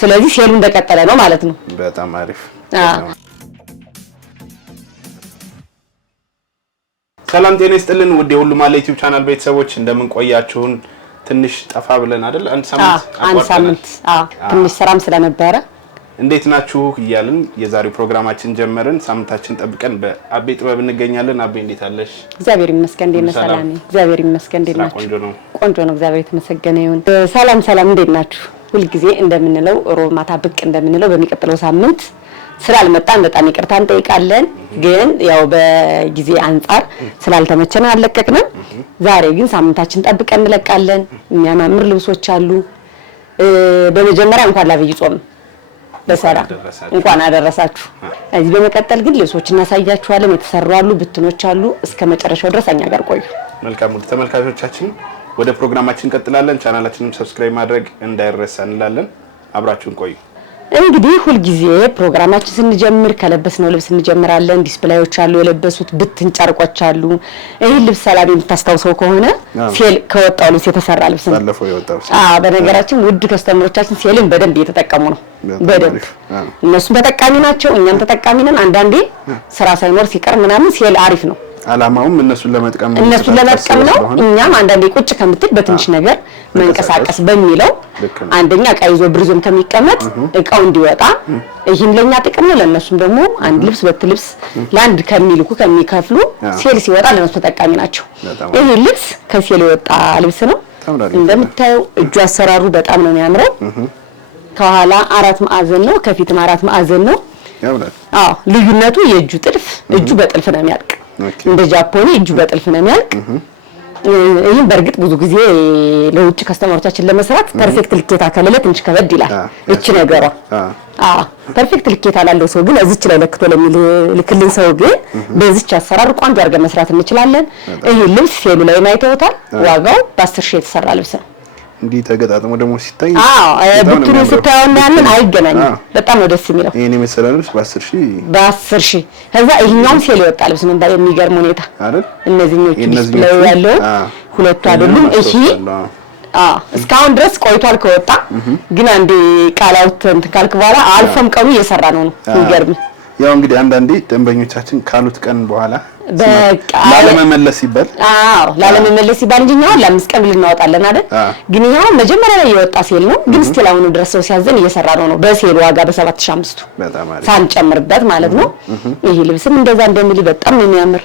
ስለዚህ ሴሉ እንደቀጠለ ነው ማለት ነው። በጣም አሪፍ። ሰላም ጤና ይስጥልን ውድ የሁሉም አለ ዩቲዩብ ቻናል ቤተሰቦች እንደምን ቆያችሁን? ትንሽ ጠፋ ብለን አይደል? አንድ ሳምንት ትንሽ ስራም ስለነበረ እንዴት ናችሁ እያልን የዛሬው ፕሮግራማችን ጀመርን። ሳምንታችን ጠብቀን በአቤ ጥበብ እንገኛለን። አቤ እንዴት አለሽ? እግዚአብሔር ይመስገን። እንዴት ነሽ? ሰላም ነኝ። እግዚአብሔር ይመስገን። እንዴት ናችሁ? ቆንጆ ነው። እግዚአብሔር የተመሰገነ ይሁን። ሰላም እንዴት ናችሁ? ሁሉ ጊዜ እንደምንለው ሮብ ማታ ብቅ እንደምንለው በሚቀጥለው ሳምንት ስላልመጣን በጣም ይቅርታ እንጠይቃለን። ግን ያው በጊዜ አንፃር ስላልተመቸነ አልለቀቅንም። ዛሬ ግን ሳምንታችን ጠብቀን እንለቃለን። የሚያማምር ልብሶች አሉ። በመጀመሪያ እንኳን ለዐቢይ ጾም በሰላም እንኳን አደረሳችሁ። እዚህ በመቀጠል ግን ልብሶች እናሳያችኋለን። የተሰሩ አሉ፣ ብትኖች አሉ። እስከ መጨረሻው ድረስ እኛ ጋር ቆዩ። መልካም ተመልካቾቻችን፣ ወደ ፕሮግራማችን እንቀጥላለን። ቻናላችንን ሰብስክራይብ ማድረግ እንዳይረሳ እንላለን። አብራችሁን ቆዩ። እንግዲህ ሁሉ ጊዜ ፕሮግራማችን ስንጀምር ከለበስነው ልብስ እንጀምራለን። ዲስፕሌዮች አሉ፣ የለበሱት ብትን ጨርቆች አሉ። ይሄ ልብስ ሰላም የምታስታውሰው ከሆነ ሴል ከወጣው ልብስ የተሰራ ልብስ ነው። በነገራችን ውድ ከስተመሮቻችን ሴልን በደንብ እየተጠቀሙ ነው። በደንብ እነሱም ተጠቃሚ ናቸው፣ እኛም ተጠቃሚ ነን። አንዳንዴ ስራ ሳይኖር ሲቀር ምናምን ሴል አሪፍ ነው። አላማውም እነሱን ለመጥቀም ነው። እኛም አንዳንዴ ቁጭ ከምትል በትንሽ ነገር መንቀሳቀስ በሚለው አንደኛ እቃ ይዞ ብርዞም ከሚቀመጥ እቃው እንዲወጣ ይሄን ለኛ ጥቅም ነው። ለነሱም ደግሞ አንድ ልብስ በትልብስ ለአንድ ከሚልኩ ከሚከፍሉ ሴል ሲወጣ ለነሱ ተጠቃሚ ናቸው። ይሄ ልብስ ከሴል የወጣ ልብስ ነው። እንደምታየው እጁ አሰራሩ በጣም ነው የሚያምረው። ከኋላ 4 ማዕዘን ነው፣ ከፊትም 4 ማዕዘን ነው። ልዩነቱ የእጁ ጥልፍ እጁ በጥልፍ ነው የሚያልቅ። እንደ ጃፖኒ እጁ በጥልፍ ነው የሚያልቅ። ይሄን በርግጥ ብዙ ጊዜ ለውጭ ከስተመሮቻችን ለመስራት ፐርፌክት ልኬታ ከሌለ ትንሽ ከበድ ይላል። እቺ ነገሯ ፐርፌክት ልኬታ ላለው ሰው ግን እዚች ላይ ለክቶ ለሚልክልን ሰው ግን በዚች አሰራር ቆንጆ አድርገን መስራት እንችላለን። ይሄ ልብስ ሴሉ ላይ ማይተውታል። ዋጋው በ10 ሺህ የተሰራ ልብስ ነው። እንዲህ ተገጣጥሞ ደግሞ ሲታይ ብትሩ ስታዩና ምን አይገናኝም። በጣም ነው ደስ የሚለው። ይሄን የመሰለ ልብስ በ10 ሺህ ከዛ ይሄኛውም ሴል የወጣ ልብስ ነው። የሚገርም ሁኔታ አይደል? እነዚህኞቹ ዲስፕሌይ ያለው ሁለቱ አይደሉም። ይሄ እስካሁን ድረስ ቆይቷል ከወጣ። ግን አንዴ ቃላውት እንትን ካልክ በኋላ አልፎም ቀኑ እየሰራ ነው። የሚገርም ያው እንግዲህ አንዳንዴ ደንበኞቻችን ካሉት ቀን በኋላ ላለመመለስ ይባል እንጂ ነው ለ5 ቀን ልናወጣለን አይደል? ግን ይሄው መጀመሪያ ላይ የወጣ ሴል ነው። ግን ስቲል አሁን ድረስ ሰው ሲያዘን እየሰራ ነው በሴል ዋጋ በ7500 ሳንጨምርበት ማለት ነው። ይሄ ልብስም እንደዛ እንደሚል በጣም ነው የሚያምር።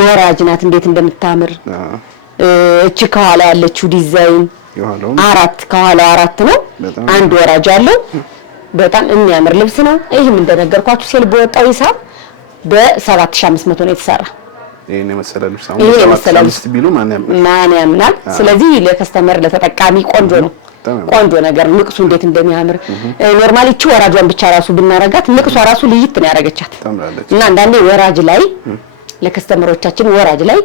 ወራጅ ናት እንዴት እንደምታምር። እቺ ከኋላ ያለችው ዲዛይን ከኋላ 4 ነው። አንድ ወራጅ አለው። በጣም የሚያምር ልብስ ነው። ይሄም እንደነገርኳችሁ ሴል በወጣው ሂሳብ በ7500 ነው የተሰራ። ይሄን የመሰለ ልብስ አሁን 7500 ቢሉ ማን ያምናል? ስለዚህ ለከስተመር ለተጠቃሚ ቆንጆ ነው። ቆንጆ ነገር ንቅሱ እንዴት እንደሚያምር ኖርማሊ እቺ ወራጇን ብቻ ራሱ ብናረጋት ንቅሷ ራሱ ልይት ነው ያረጋቻት። እና አንዳንዴ ወራጅ ላይ ለከስተመሮቻችን ወራጅ ላይ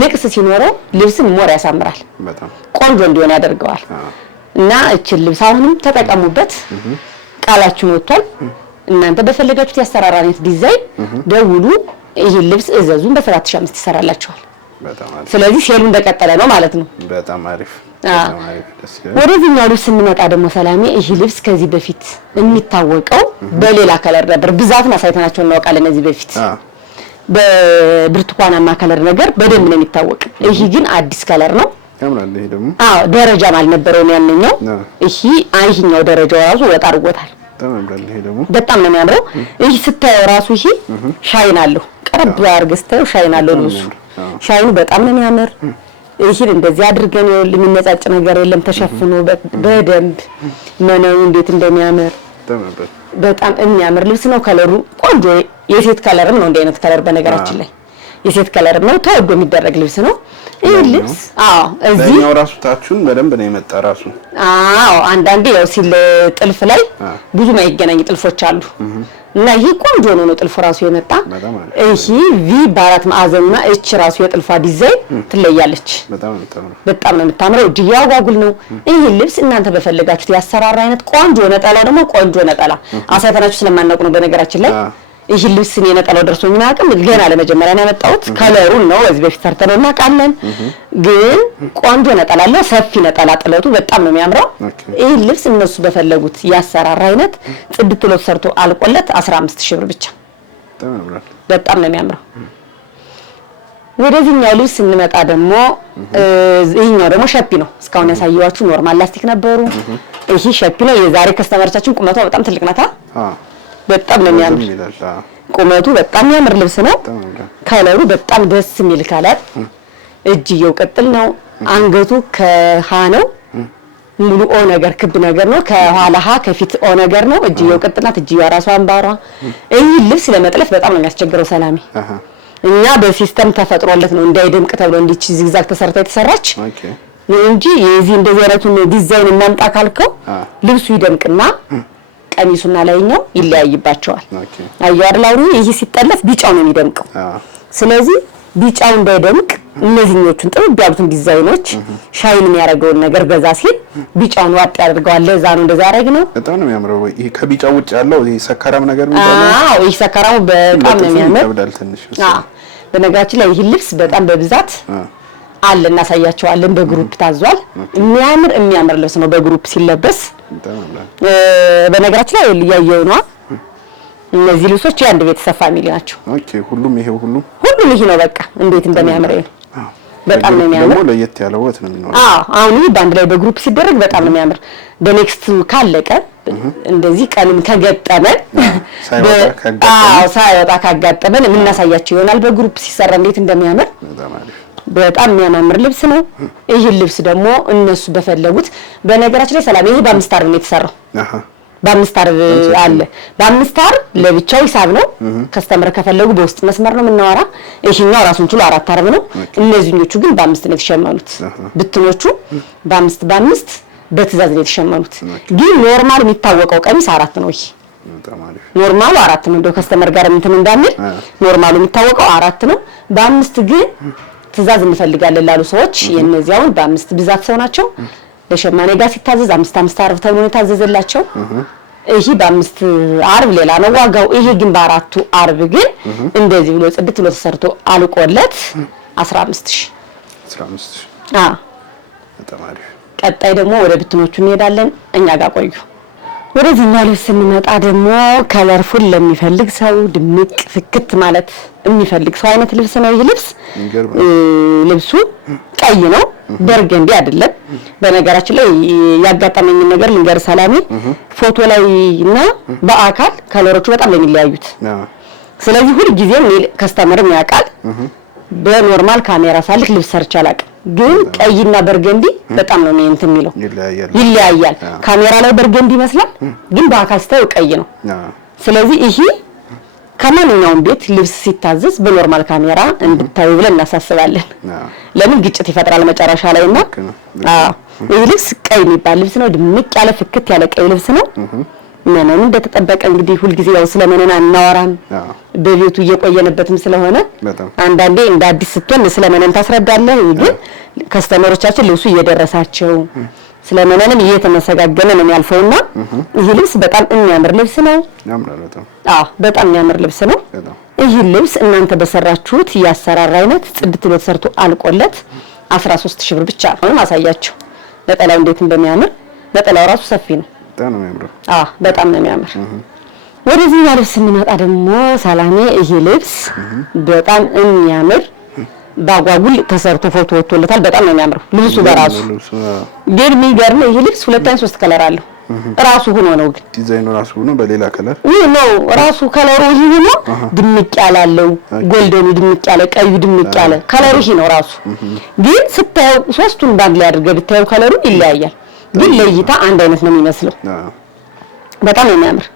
ንቅስ ሲኖረው ልብስን ሞር ያሳምራል፣ በጣም ቆንጆ እንዲሆን ያደርገዋል። እና እቺ ልብስ አሁንም ተጠቀሙበት። ቃላችሁን ወጥቷል። እናንተ በፈለጋችሁት ያሰራር አይነት ዲዛይን ደውሉ። ይሄ ልብስ እዘዙን በ7500 ይሰራላችኋል። በጣም አሪፍ። ስለዚህ ሴሉ እንደቀጠለ ነው ማለት ነው። በጣም አሪፍ። ወደዚህኛው ልብስ ስንመጣ ደግሞ ሰላሜ ይሄ ልብስ ከዚህ በፊት የሚታወቀው በሌላ ከለር ነበር። ብዛትን አሳይተናቸው እናውቃለን። ከዚህ በፊት በብርቱካናማ ከለር ነገር በደንብ ነው የሚታወቅ። ይሄ ግን አዲስ ከለር ነው። ያምራል። ይሄ ደግሞ ደረጃ ማለት ነበረው ያንኛው። ይሄኛው ደረጃው ራሱ ወጣ አድርጎታል። በጣም ነው የሚያምረው። ይሄ ስታየው ራሱ ይሄ ሻይን አለው። ቀረብ አድርገስተው ሻይን አለው ልብሱ። ሻይኑ በጣም ነው የሚያምር። ይሄን እንደዚህ አድርገን የሚነጫጭ ነገር የለም። ተሸፍኖ በደንብ መነኑ እንዴት እንደሚያምር በጣም የሚያምር ልብስ ነው። ከለሩ ቆንጆ የሴት ከለርም ነው። እንደ አይነት ከለር በነገራችን ላይ የሴት ከለር ነው። ተወዶ የሚደረግ ልብስ ነው። ይሄ ልብስ እዚህ ነው ራሱ ታቹን በደንብ ነው የመጣ ራሱ። አንዳንዴ ያው ሲል ጥልፍ ላይ ብዙ ማይገናኝ ጥልፎች አሉ። እና ይሄ ቆንጆ ነው ጥልፍ ራሱ የመጣ። ይሄ ቪ በ4 ማዕዘንና እቺ ራሱ የጥልፏ ዲዛይን ትለያለች። በጣም ነው የምታምረው። ዲያው ጋጉል ነው። ይሄ ልብስ እናንተ በፈለጋችሁት ያሰራራ አይነት ቆንጆ ነጠላ ደግሞ ቆንጆ ነጠላ አሳይተናችሁ ስለማናውቅ ነው በነገራችን ላይ ይሄ ልብስ እኔ ነጠላው ደርሶኝ ማያውቅም። ገና ለመጀመሪያ ነው ያመጣሁት። ከለሩን ነው እዚህ በፊት ሰርተነው እናውቃለን። ግን ቆንጆ ነጠላ አለ፣ ሰፊ ነጠላ፣ ጥለቱ በጣም ነው የሚያምረው። ይሄ ልብስ እነሱ በፈለጉት ያሰራር አይነት ጽድት ብሎ ሰርቶ አልቆለት 15000 ብር ብቻ። በጣም ነው የሚያምረው። ወደዚህኛው ልብስ እንመጣ ደግሞ ይሄኛው ደግሞ ሸፒ ነው። እስካሁን ያሳየዋችሁ ኖርማል ላስቲክ ነበሩ። ይሄ ሸፒ ነው። የዛሬ ከስተመርቻችን ቁመቷ በጣም ትልቅ ናታ። በጣም ነው የሚያምር። ቁመቱ በጣም የሚያምር ልብስ ነው። ከለሩ በጣም ደስ የሚል ከለር። እጅየው ቅጥል ነው። አንገቱ ከሃ ነው። ሙሉ ኦ ነገር ክብ ነገር ነው። ከኋላ ሃ ከፊት ኦ ነገር ነው። እጅየው ቅጥል ናት። እጅየው ራሷ አንባሯ። ይሄ ልብስ ለመጥለፍ በጣም ነው የሚያስቸግረው ሰላሜ። እኛ በሲስተም ተፈጥሮለት ነው እንዳይደምቅ ተብሎ እንዲች ዚግዛግ ተሰርታ የተሰራች እንጂ የዚህ እንደዚህ አይነቱን ዲዛይን እናምጣ ካልከው ልብሱ ይደምቅና ቀሚሱና ላይኛው ይለያይባቸዋል። አየሁ አይደል? ይሄ ሲጠለፍ ቢጫው ነው የሚደምቀው። ስለዚህ ቢጫው እንዳይደምቅ እነዚህኞቹን ጥብብ ያሉትን ዲዛይኖች ሻይን የሚያደርገውን ነገር ገዛ ሲል ቢጫውን ዋጥ ያደርገዋል። ለዛ ነው እንደዛ ያደርግነው። በጣም ነው የሚያምረው። ይሄ ከቢጫው ውጭ ያለው ይሄ ሰካራም ነገር የሚባለው ይሄ ሰካራሙ በጣም ነው የሚያምር። በነገራችን ላይ ይሄ ልብስ በጣም በብዛት አለ፣ እናሳያቸዋለን። በግሩፕ ታዟል። የሚያምር ልብስ ነው በግሩፕ ሲለበስ። በነገራችን ላይ ያየው ነው። እነዚህ ልብሶች የአንድ ቤተሰብ ፋሚሊ ናቸው። ኦኬ ሁሉም ይሄ ነው። በቃ እንዴት እንደሚያምር በጣም ነው የሚያምር። ደግሞ ለየት ያለው ወት ነው የሚኖረው። አሁን ይሄ ባንድ ላይ በግሩፕ ሲደረግ በጣም ነው የሚያምር። በኔክስት ካለቀ እንደዚህ ቀንም ከገጠመን ሳይወጣ ካጋጠመን የምናሳያቸው ይሆናል። በግሩፕ ሲሰራ እንዴት እንደሚያምር በጣም የሚያማምር ልብስ ነው። ይሄ ልብስ ደግሞ እነሱ በፈለጉት በነገራችን ላይ ሰላም ይሄ በ5 አርብ ነው የተሰራው። በ5 አርብ አለ። በ5 አርብ ለብቻው ሂሳብ ነው። ከስተመር ከፈለጉ በውስጥ መስመር ነው የምናወራ። ይሄኛው ራሱን ችሎ 4 አርብ ነው። እነዚህኞቹ ግን በ5 ነው የተሸመኑት። ብትኖቹ በ5 በትዕዛዝ ነው የተሸመኑት። ግን ኖርማል የሚታወቀው ቀሚስ 4 ነው። ይሄ ኖርማሉ 4 ነው። እንደው ከስተመር ጋር እንትን እንዳንል ኖርማሉ የሚታወቀው 4 ነው። በ5 ግን ትዕዛዝ እንፈልጋለን ላሉ ሰዎች የነዚያውን በ5 ብዛት ሰው ናቸው። ለሸማኔ ጋር ሲታዘዝ 5 አርብ ተብሎ ነው የታዘዘላቸው። ይሄ በ5 አርብ ሌላ ነው ዋጋው። ይሄ ግን በ4ቱ አርብ ግን እንደዚህ ብሎ ጽድት ብሎ ተሰርቶ አልቆለት 15000 በጣም አሪፍ። ቀጣይ ደግሞ ወደ ብትኖቹ እንሄዳለን። እኛ ጋር ቆዩ። ወደዚህኛው ልብስ ስንመጣ ደግሞ ከለርፉል ለሚፈልግ ሰው ድምቅ ፍክት ማለት የሚፈልግ ሰው አይነት ልብስ ነው። ይሄ ልብስ ልብሱ ቀይ ነው፣ በርገንዲ አይደለም። በነገራችን ላይ ያጋጠመኝ ነገር ልንገር ሰላሜ፣ ፎቶ ላይ እና በአካል ከለሮቹ በጣም ነው የሚለያዩት። ስለዚህ ሁሉ ጊዜም ከስተመርም ያውቃል። በኖርማል ካሜራ ሳልክ ልብስ ሰርቻ አላውቅም። ግን ቀይና በርገንዲ በጣም ነው እንትን የሚለው ይለያያል። ካሜራ ላይ በርገንዲ ይመስላል፣ ግን በአካል ስታዩ ቀይ ነው። ስለዚህ ይሄ ከማንኛውም ቤት ልብስ ሲታዘዝ በኖርማል ካሜራ እንድታዩ ብለን እናሳስባለን። ለምን ግጭት ይፈጥራል መጨረሻ ላይና። ይሄ ልብስ ቀይ የሚባል ልብስ ነው። ድምቅ ያለ ፍክት ያለ ቀይ ልብስ ነው። መነኑ እንደተጠበቀ እንግዲህ ሁልጊዜ ያው ስለመነና እናወራም በቤቱ እየቆየንበትም ስለሆነ አንዳንዴ እንደ አዲስ ስትሆን ስለመነን ታስረዳለህ። ግን ከስተመሮቻችን ልብሱ እየደረሳቸው ስለመነንም እየተመሰጋገነ ነው ያልፈውና ይሄ ልብስ በጣም የሚያምር ልብስ ነው። በጣም የሚያምር ልብስ ነው። ይሄ ልብስ እናንተ በሰራችሁት ያሰራር አይነት ጽድት ብሎ ተሰርቶ አልቆለት 13000 ብር ብቻ ነው ማሳያችሁ። ነጠላው እንዴት እንደሚያምር ነጠላው ራሱ ሰፊ ነው። በጣም ነው የሚያምር። ወደዚህ ልብስ ስንመጣ ደግሞ ሰላሜ ይሄ ልብስ በጣም የሚያምር ባጓጉል ተሰርቶ ፎቶ ወጥቶለታል። በጣም ነው የሚያምር ልብሱ በራሱ። ግን የሚገርም ይሄ ልብስ 2 3 ከለር አለው ራሱ ሆኖ ነው። ግን ዲዛይኑ ራሱ ሆኖ በሌላ ከለር ነው ራሱ ከለሩ ይሄ ሆኖ ድምቅ ያላለው ጎልደኑ ድምቅ ያለ ቀዩ ድምቅ ያለ ከለሩ ይሄ ነው ራሱ። ግን ስታዩ ሶስቱን ባንድ ላይ አድርገህ ብታዩ ከለሩ ይለያያል። ግን ለይታ አንድ አይነት ነው የሚመስለው። በጣም ነው የሚያምር።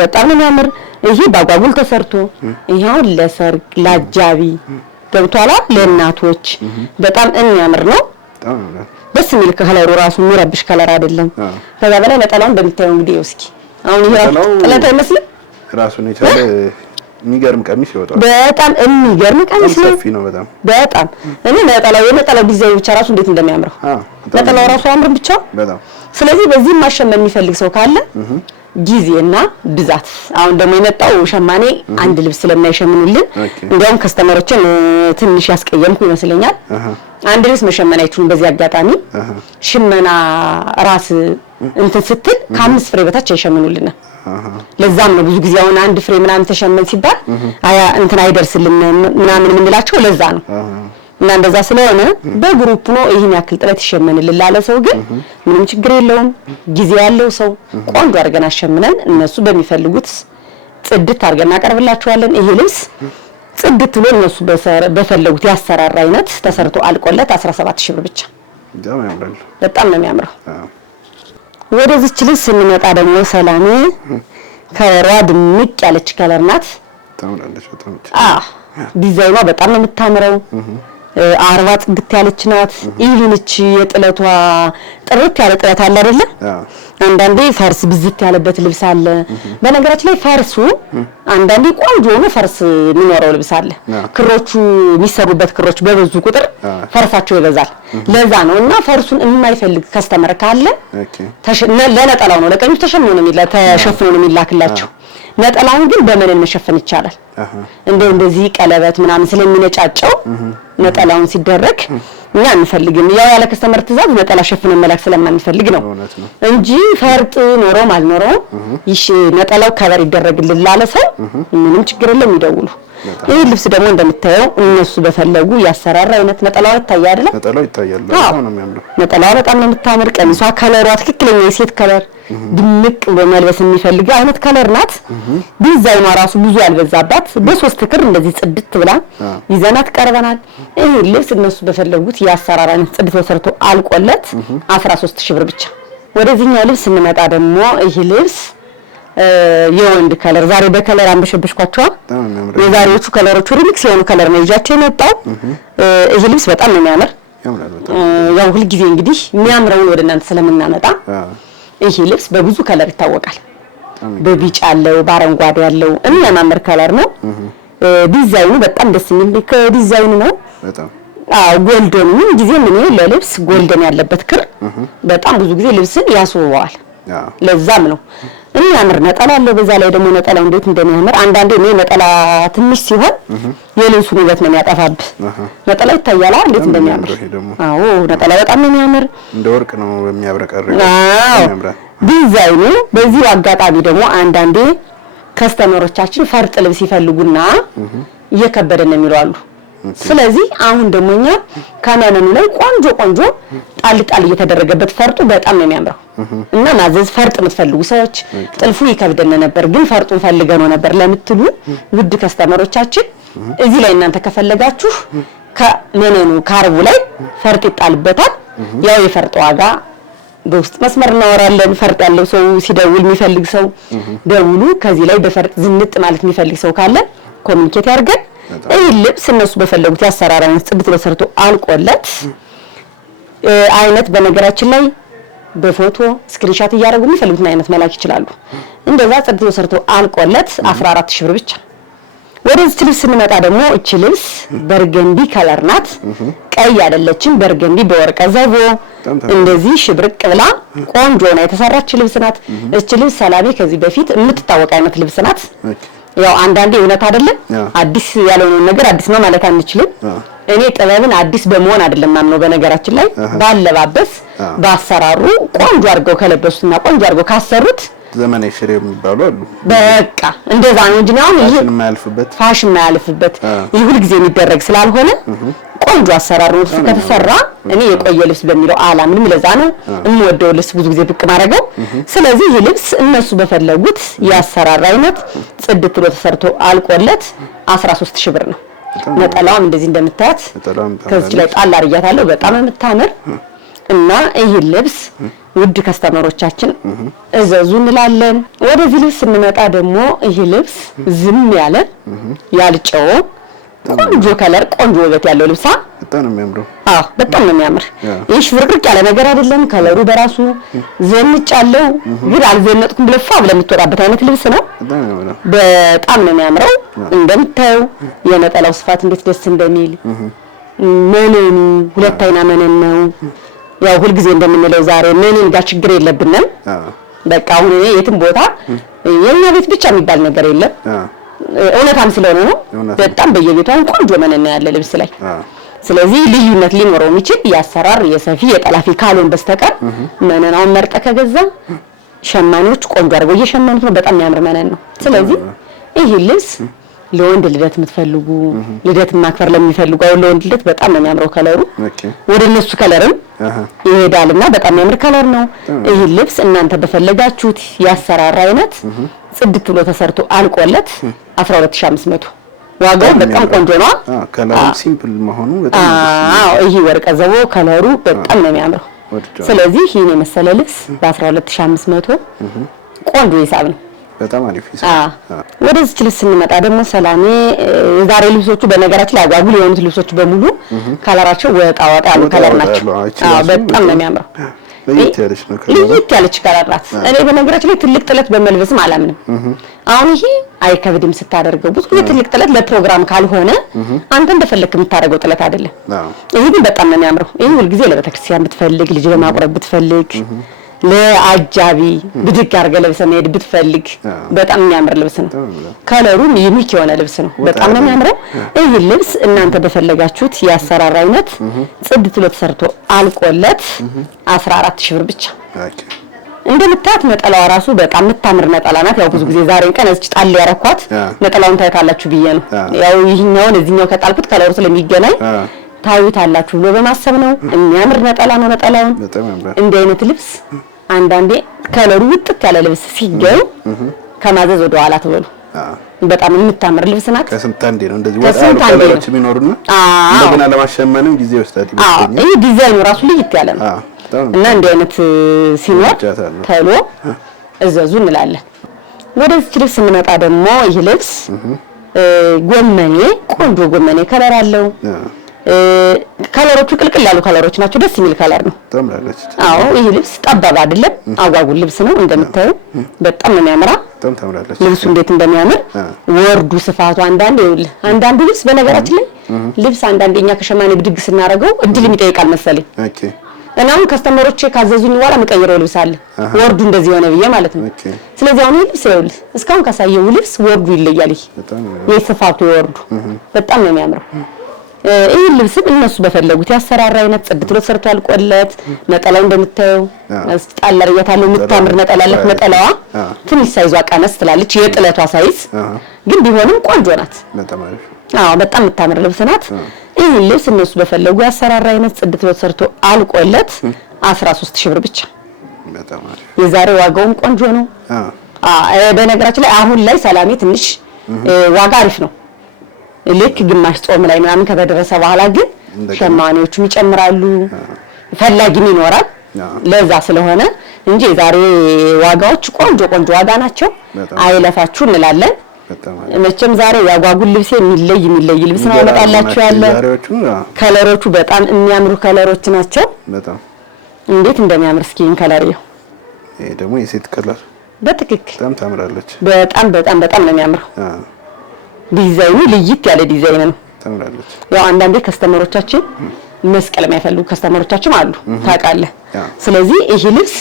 በጣም ነው የሚያምር። ይሄ ባጓጉል ተሰርቶ ይሄው ለሰርግ ለአጃቢ ገብቷላ ለእናቶች በጣም የሚያምር ነው። ደስ የሚል ከለሩ ራሱ የሚረብሽ ከለር አይደለም። ከዛ በላይ ነጠላውን እንደምታየው እንግዲህ እስኪ አሁን ይሄ ጥለት አይመስልም? ራሱን የቻለ የሚገርም ቀሚስ ይወጣል። በጣም የሚገርም ቀሚስ ነው። ሰፊ ነው በጣም እኔ ነጠላው ዲዛይን ብቻ ራሱ እንዴት እንደሚያምረው ነጠላው ራሱ አምር ብቻ በጣም። ስለዚህ በዚህ ማሸመን የሚፈልግ ሰው ካለ ጊዜና ብዛት አሁን ደግሞ የመጣው ሸማኔ አንድ ልብስ ስለማይሸምኑልን እንደውም ከስተመሮችን ትንሽ ያስቀየምኩ ይመስለኛል አንድ ልብስ መሸመን አይችሉም በዚህ አጋጣሚ ሽመና ራስ እንትን ስትል ከ5 ፍሬ በታች አይሸምኑልን ለዛም ነው ብዙ ጊዜ አሁን አንድ ፍሬ ምናምን ተሸመን ሲባል አያ እንትን አይደርስልን ምናምን ምንላቸው ለዛ ነው እና እንደዛ ስለሆነ በግሩፕ ነው ይሄን ያክል ጥለት ይሸመንልን ላለ ሰው ግን ምንም ችግር የለውም ጊዜ ያለው ሰው ቆንጆ አድርገን አሸምነን እነሱ በሚፈልጉት ጽድት አድርገን እናቀርብላቸዋለን ይሄ ልብስ ጽድት ብሎ እነሱ በፈለጉት ያሰራራ አይነት ተሰርቶ አልቆለት 17000 ብር ብቻ በጣም ነው የሚያምረው ወደዚች ልብስ ስንመጣ ደግሞ ሰላሜ ከለሯ ድምቅ ያለች ከለር ናት ታውላለች በጣም ዲዛይኗ በጣም ነው የምታምረው አርባ ጽድት ያለች ናት ይህንች የጥለቷ ጥርት ያለ ጥለት አለ አይደለ አንዳንዴ ፈርስ ብዝት ያለበት ልብስ አለ በነገራችን ላይ ፈርሱ አንዳንዴ ቆንጆ ነው ፈርስ የሚኖረው ልብስ አለ ክሮቹ የሚሰሩበት ክሮች በበዙ ቁጥር ፈርሳቸው ይበዛል ለዛ ነውና ፈርሱን የማይፈልግ ከስተመር ካለ ለነጠላው ነው ለቀሚሱ ተሸፍኖ ነው የሚላክላቸው ነጠላውን ግን በመነን መሸፈን ይቻላል እንደዚህ ቀለበት ምናምን ስለሚነጫጨው ነጠላውን ሲደረግ እኛ አንፈልግም ያው ያለ ከስተመር ትእዛዝ ነጠላ ሸፍነን መላክ ስለማንፈልግ ነው እንጂ ፈርጥ ኖሮ ማልኖሮ ይሽ ነጠላው ከበር ይደረግልን ላለ ሰው ምንም ችግር የለም ይደውሉ ይሄ ልብስ ደግሞ እንደምታየው እነሱ በፈለጉ ያሰራራ አይነት ነጠላው ይታያል አይደል ነጠላው ይታያል በጣም ነው የሚያምረው ነጠላው በጣም ነው የምታምር ቀሚሷ ከለሯ ትክክለኛ የሴት ከለር ድምቅ በመልበስ የሚፈልግ አይነት ከለር ናት ዲዛይኗ ራሱ ብዙ ያልበዛባት በሶስት ክር እንደዚህ ጽድት ብላ ይዘናት ቀርበናል ይሄ ልብስ እነሱ በፈለጉት ያሰራራ አይነት ጽድት ተሰርቶ አልቆለት 13000 ብር ብቻ ወደዚህኛው ልብስ እንመጣ ደግሞ ይሄ ልብስ የወንድ ከለር ዛሬ በከለር አንበሸበሽኳቸው የዛሬዎቹ ከለሮቹ ሪሚክስ የሆኑ ከለር ነው ይዣቸው የመጣው ይሄ ልብስ በጣም ነው የሚያምር ያው ሁሉ ጊዜ እንግዲህ የሚያምረውን ወደ እናንተ ስለምናመጣ ይሄ ልብስ በብዙ ከለር ይታወቃል በቢጫ ያለው በአረንጓዴ ያለው የሚያምር ከለር ነው ዲዛይኑ በጣም ደስ የሚል ዲዛይኑ ነው በጣም ጎልደን ምን ጊዜ ምን ለልብስ ጎልደን ያለበት ክር በጣም ብዙ ጊዜ ልብስን ያስውበዋል ለዛም ነው የሚያምር ነጠላ አለው በዛ ላይ ደግሞ ነጠላው እንዴት እንደሚያምር አንዳንዴ ነው ነጠላ ትንሽ ሲሆን የልብሱን ውበት ነው የሚያጠፋብ ነጠላ ይታያል እንዴት እንደሚያምር አዎ ነጠላ በጣም ነው የሚያምር እንደ ወርቅ ነው የሚያብረቀርቀው ዲዛይኑ በዚህ አጋጣሚ ደግሞ አንዳንዴ ከስተመሮቻችን ፈርጥ ልብስ ይፈልጉና እየከበደን ነው የሚሏሉ ስለዚህ አሁን ደሞኛ ካናነኑ ላይ ቆንጆ ጣል እየተደረገበት ፈርጡ በጣም ነው የሚያምረው እና ማዘዝ ፈርጥ የምትፈልጉ ሰዎች ጥልፉ ይከብደን ነበር ግን ፈርጡን ፈልገነው ነበር ለምትሉ ውድ ከስተመሮቻችን እዚህ ላይ እናንተ ከፈለጋችሁ ከመነኑ ካርቡ ላይ ፈርጥ ይጣልበታል ያው የፈርጥ ዋጋ በውስጥ መስመር እናወራለን ፈርጥ ያለው ሰው ሲደውል የሚፈልግ ሰው ደውሉ ከዚህ ላይ በፈርጥ ዝንጥ ማለት የሚፈልግ ሰው ካለ ኮሙኒኬት ያርገን ይሄ ልብስ እነሱ በፈለጉት ያሰራራን ጽድት ተሰርቶ አልቆለት አይነት በነገራችን ላይ በፎቶ ስክሪንሻት እያደረጉ የሚፈልጉትን አይነት መላክ ይችላሉ እንደዛ ጽድት ተሰርቶ አልቆለት 14000 ብር ብቻ ወደዚህ ልብስ ስንመጣ ደግሞ እቺ ልብስ በርገንዲ ከለር ናት ቀይ አይደለችም በርገንዲ በወርቀ ዘቦ እንደዚህ ሽብርቅ ብላ ቆንጆ ነው የተሰራች ልብስ ናት እቺ ልብስ ሰላሜ ከዚህ በፊት የምትታወቅ አይነት ልብስ ናት ያው አንዳንዴ እውነት አይደለም አዲስ ያለውን ነገር አዲስ ነው ማለት አንችልም እኔ ጥበብን አዲስ በመሆን አይደለም ማምነው በነገራችን ላይ ባለባበስ ባሰራሩ ቆንጆ አድርገው ከለበሱና ቆንጆ አድርገው ካሰሩት ዘመኔ ሽሬው የሚባሉ አሉ በቃ እንደዛ ነው እንጂ ነው ይሄ ፋሽን ማያልፍበት ይሄ ሁሉ ጊዜ የሚደረግ ስላልሆነ ቆንጆ አሰራሩ ከተሰራ እኔ የቆየ ልብስ በሚለው አላምንም ለዛ ነው የምወደው ልብስ ብዙ ጊዜ ብቅ ማረገው ስለዚህ ይሄ ልብስ እነሱ በፈለጉት ያሰራራ አይነት ጽድት ብሎ ተሰርቶ አልቆለት 13000 ብር ነው ነጠላውም እንደዚህ እንደምታያት ከዚህ ላይ ጣል አርያታለሁ በጣም የምታምር እና ይሄ ልብስ ውድ ከስተመሮቻችን እዘዙ እንላለን ወደዚህ ልብስ ስንመጣ ደግሞ ይሄ ልብስ ዝም ያለ ያልጨው ቆንጆ ከለር ቆንጆ ውበት ያለው ልብሳ በጣም ነው የሚያምረው በጣም ነው የሚያምር ይሄ ሽብርቅ ያለ ነገር አይደለም ከለሩ በራሱ ዘንጫለው ግን አልዘነጥኩም ብለፋ ብለምትወጣበት አይነት ልብስ ነው በጣም ነው የሚያምረው እንደምታዩ የነጠላው ስፋት እንዴት ደስ እንደሚል መነኑ ሁለት አይና መነን ነው ያው ሁሉ ጊዜ እንደምንለው ዛሬ መነን ጋር ችግር የለብንም በቃ አሁን የትም ቦታ የኛ ቤት ብቻ የሚባል ነገር የለም። እውነታም ስለሆነ ነው። በጣም በየቤቱ አሁን ቆንጆ መነን ያለ ልብስ ላይ ስለዚህ ልዩነት ሊኖረው የሚችል ያሰራር የሰፊ የጠላፊ ካልሆነ በስተቀር መነናውን መርጠ ከገዛ ሸማኔዎች ቆንጆ አድርገው እየሸመኑት ነው። በጣም የሚያምር መነን ነው። ስለዚህ ይሄ ልብስ ለወንድ ልደት የምትፈልጉ ልደት ማክበር ለሚፈልጉ አሁን ለወንድ ልደት በጣም ነው የሚያምረው ከለሩ ወደ እነሱ ከለርም ይሄዳልና በጣም የሚያምር ከለር ነው። ይሄ ልብስ እናንተ በፈለጋችሁት ያሰራር አይነት ጽድት ብሎ ተሰርቶ አልቆለት 12500 ዋጋው በጣም ቆንጆ ነው። ከለሩ ሲምፕል መሆኑ በጣም ይሄ ወርቀ ዘቦ ከለሩ በጣም ነው የሚያምረው። ስለዚህ ይሄን የመሰለ ልብስ በ12500 ቆንጆ ሂሳብ ነው። በጣም አሪፍ ሂሳብ። ወደዚህ ልብስ ስንመጣ ደግሞ ሰላሜ የዛሬ ልብሶቹ በነገራችን ላይ አጓጉል የሆኑት ልብሶች በሙሉ ከለራቸው ወጣ ያሉ ከለር ናቸው። በጣም ነው የሚያምረው። ለየት ያለች ከለር ናት። እኔ በነገራችን ላይ ትልቅ ጥለት በመልበስም አላምንም። አሁን ይሄ አይከብድም ስታደርገው። ብዙ ጊዜ ትልቅ ጥለት ለፕሮግራም ካልሆነ አንተ እንደፈለክ የምታደርገው ጥለት አይደለም። ይሄ ግን በጣም ነው የሚያምረው። ይሄ ሁልጊዜ ለቤተክርስቲያን ብትፈልግ፣ ልጅ ለማቁረብ ብትፈልግ፣ ለአጃቢ ብድግ አድርገህ ለብሰህ መሄድ ብትፈልግ በጣም የሚያምር ልብስ ነው። ከለሩም ዩኒክ የሆነ ልብስ ነው። በጣም ነው የሚያምረው። ይሄ ልብስ እናንተ በፈለጋችሁት ያሰራር አይነት ጽድት ብሎ ተሰርቶ አልቆለት 14000 ብር ብቻ። እንደምታዩት ነጠላዋ ራሱ በጣም የምታምር ነጠላ ናት። ያው ብዙ ጊዜ ዛሬን ቀን እዚህ ጣል ያረኳት ነጠላውን ታይታላችሁ ብዬ ነው። ያው ይሄኛውን እዚህኛው ከጣልኩት ከለሩ ስለሚገናኝ ታዩታላችሁ ብሎ በማሰብ ነው። የሚያምር ነጠላ ነው። ነጠላውን እንዲህ አይነት ልብስ አንዳንዴ ከለሩ ውጥት ያለ ልብስ ሲገኝ ከማዘዝ ወደ ኋላ ትበሉ። በጣም የምታምር ልብስ ናት። ከስንት አንዴ ነው እንደዚህ ወጣ ከለሮች ቢኖርና እንደገና ለማሸመንም ጊዜ ወስዳት ይመስለኛል። ይሄ ዲዛይኑ ራሱ ልይት ያለ ነው እና እንዲህ አይነት ሲኖር ተሎ እዘዙ እንላለን። ወደዚህ ልብስ ስንመጣ ደግሞ ይሄ ልብስ ጎመኔ ቆንጆ ጎመኔ ከለር አለው። ከለሮቹ ቅልቅል ያሉ ከለሮች ናቸው። ደስ የሚል ከለር ነው። ተምራለች። ይሄ ልብስ ጠባብ አይደለም፣ አጓጉል ልብስ ነው። እንደምታዩ በጣም ነው የሚያምራ። ተምራለች። ልብሱ እንዴት እንደሚያምር ወርዱ ስፋቱ አንዳንዱ ልብስ በነገራችን ላይ ልብስ አንዳንደኛ ከሸማኔ ብድግ ስናደርገው እድል ይጠይቃል መሰለኝ። እና አሁን ከስተመሮቼ ካዘዙኝ በኋላ መቀየረው ልብስ አለ ወርዱ እንደዚህ ሆነ ብዬ ማለት ነው። ስለዚህ አሁን ልብስ ይኸውልህ እስካሁን ካሳየው ልብስ ወርዱ ይለያል። ይሄ ስፋቱ ወርዱ በጣም ነው የሚያምረው። ይሄ ልብስ እነሱ በፈለጉት ያሰራር አይነት ጽድት ብሎ ተሰርቶ አልቆለት ነጠላው እንደምታየው ጣላር ያታለው የምታምር ነጠላ አለ። ነጠላዋ ትንሽ ሳይዟ ቀነስ ትላለች የጥለቷ ሳይዝ ግን ቢሆንም ቆንጆ ናት። በጣም የምታምር ልብስ ናት። ይሄ ልብስ እነሱ በፈለጉ ያሰራር አይነት ጽድት ብሎ ተሰርቶ አልቆለት 13000 ብር ብቻ። የዛሬ ዋጋውም ቆንጆ ነው። በነገራችን ላይ አሁን ላይ ሰላሜ ትንሽ ዋጋ አሪፍ ነው። ልክ ግማሽ ጾም ላይ ምናምን ከተደረሰ በኋላ ግን ሸማኔዎቹም ይጨምራሉ፣ ፈላጊም ይኖራል። ለዛ ስለሆነ እንጂ የዛሬ ዋጋዎች ቆንጆ ዋጋ ናቸው። አይለፋችሁ እንላለን። መቼም ዛሬ ያጓጉል ልብስ የሚለይ ልብስ ነው አመጣላችሁ ያለ። ከለሮቹ በጣም የሚያምሩ ከለሮች ናቸው። እንዴት እንደሚያምር ስኪን ከለር ይሄ ደግሞ የሴት ከለር በትክክል በጣም ታምራለች። በጣም ነው የሚያምረው። ዲዛይኑ ልይት ያለ ዲዛይን ነው። ታምራለች። ያው አንዳንዴ ከስተመሮቻችን መስቀል የማይፈልጉ ከስተመሮቻችን አሉ ታውቃለህ። ስለዚህ ይሄ ልብስ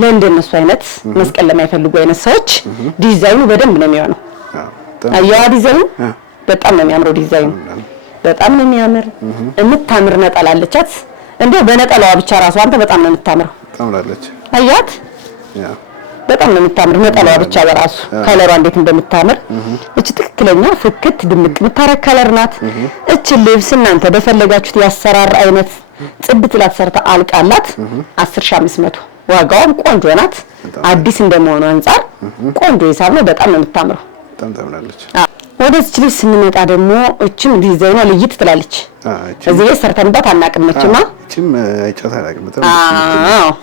ለእንደነሱ አይነት መስቀል ለማይፈልጉ አይነት ሰዎች ዲዛይኑ በደንብ ነው የሚሆነው። አያዋ ዲዛይኑ በጣም ነው የሚያምረው። ዲዛይኑ በጣም ነው የሚያምር። የምታምር ነጠላ አለቻት። እንደው በነጠላዋ ብቻ ራሱ አንተ በጣም ነው የምታምረው። ታምራለች። አያት በጣም ነው የምታምር ነጠላዋ ብቻ በራሱ ከለሯ እንዴት እንደምታምር። እቺ ትክክለኛ ፍክት ድምቅ የምታረግ ከለር ናት። እቺ ልብስ እናንተ በፈለጋችሁት ያሰራር አይነት ጽድት ብላ ተሰርታ አልቃላት 10500 ዋጋውም ቆንጆ ናት። አዲስ እንደመሆኑ አንፃር ቆንጆ ሂሳብ ነው። በጣም ነው የምታምረው። በጣም ታምራለች። ወደዚህ ልብስ ስንመጣ ደግሞ እቺም ዲዛይኗ ልይት ትላለች። እዚህ ላይ ሰርተንባት አናውቅም። እቺም አይቻት አላውቅም።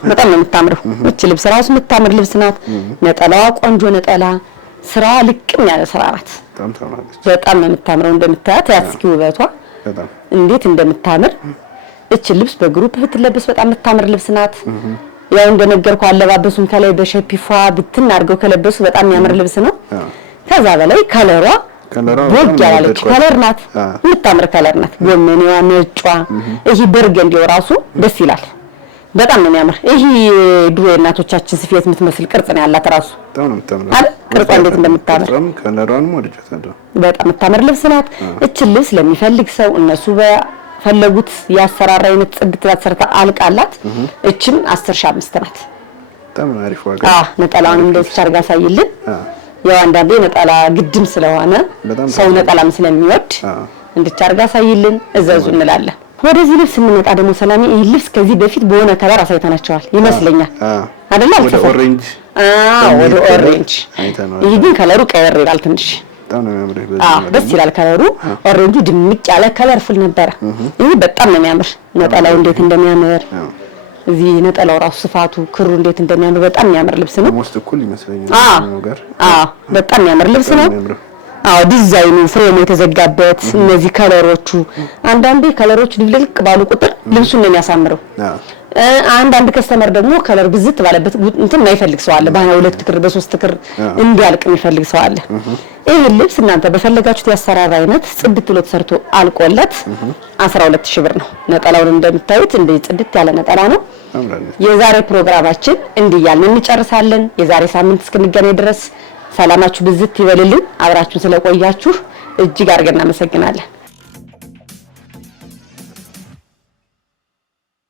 በጣም ነው የምታምረው። እቺ ልብስ ራሱ የምታምር ልብስ ናት። ነጠላዋ ቆንጆ ነጠላ፣ ስራዋ ልቅም ያለ ስራ ናት። በጣም ታምራለች። በጣም ነው የምታምረው። እንደምታያት ያስኪ ውበቷ እንዴት እንደምታምር። እቺ ልብስ በግሩፕ ብትለበስ በጣም የምታምር ልብስ ናት። ያው እንደነገርኩ አለባበሱን ከላይ በሸፒፏ ብትን አድርገው ከለበሱ በጣም የሚያምር ልብስ ነው። ከዛ በላይ ከለሯ ቦግ ያለች ከለር ናት። የምታምር ከለር ናት። ጎመኔዋ፣ ነጯ፣ ይሄ በርገንዲው ራሱ ደስ ይላል። በጣም ነው የሚያምር። ይሄ ድሮ እናቶቻችን ስፌት የምትመስል ቅርጽ ነው ያላት ራሱ በጣም ነው የምታምረው አይደል? ቅርጿ እንዴት እንደምታምር ከለሯን ወድጃታለሁ። በጣም የምታምር ልብስ ናት። እችን ልብስ ለሚፈልግ ሰው እነሱ በፈለጉት ያሰራራ አይነት ጽድት ተሰርታ አልቃላት። እችን 10,500 ናት። በጣም አሪፍ ዋጋ። ነጠላውን እንደዚህ አድርጋ ሳይልን ያው አንዳንዴ ነጠላ ግድም ስለሆነ ሰው ነጠላም ስለሚወድ እንድቻርጋ ሳይልን እዘዙ እንላለን። ወደዚህ ልብስ ስንመጣ ደግሞ ሰላሜ ይሄ ልብስ ከዚህ በፊት በሆነ ከለር አሳይተናቸዋል ይመስለኛል አይደል? ወደ ኦሬንጅ ወደ ኦሬንጅ። ይሄ ግን ከለሩ ቀየር ይላል ትንሽ። በጣም ነው የሚያምር። ደስ ይላል ከለሩ። ኦሬንጁ ድምቅ ያለ ከለርፉል ነበረ። ይሄ በጣም ነው የሚያምር። ነጠላው እንዴት እንደሚያምር እዚህ ነጠላው ራሱ ስፋቱ ክሩ እንዴት እንደሚያምር በጣም የሚያምር ልብስ ነው። ሞስት እኩል ይመስለኛል ነገር። በጣም የሚያምር ልብስ ነው። ዲዛይኑ ፍሬሙ የተዘጋበት እነዚህ ከለሮቹ አንዳንዴ ከለሮቹ ድብልቅ ባሉ ቁጥር ልብሱን ነው የሚያሳምረው። አንዳንድ ከስተመር ደግሞ ከለር ብዝት ባለበት እንትን የማይፈልግ ሰው አለ። በ22 ክር በ3 ክር እንዲያልቅ የሚፈልግ ሰው አለ። ይሄ ልብስ እናንተ በፈለጋችሁት ያሰራራ አይነት ጽድት ብሎ ተሰርቶ አልቆለት 12000 ብር ነው። ነጠላውን እንደምታዩት እንደ ጽድት ያለ ነጠላ ነው። የዛሬ ፕሮግራማችን እንዲያልን እንጨርሳለን። የዛሬ ሳምንት እስክንገናኝ ድረስ ሰላማችሁ ብዝት ይበልልን። አብራችሁን ስለቆያችሁ እጅግ አድርገን እናመሰግናለን።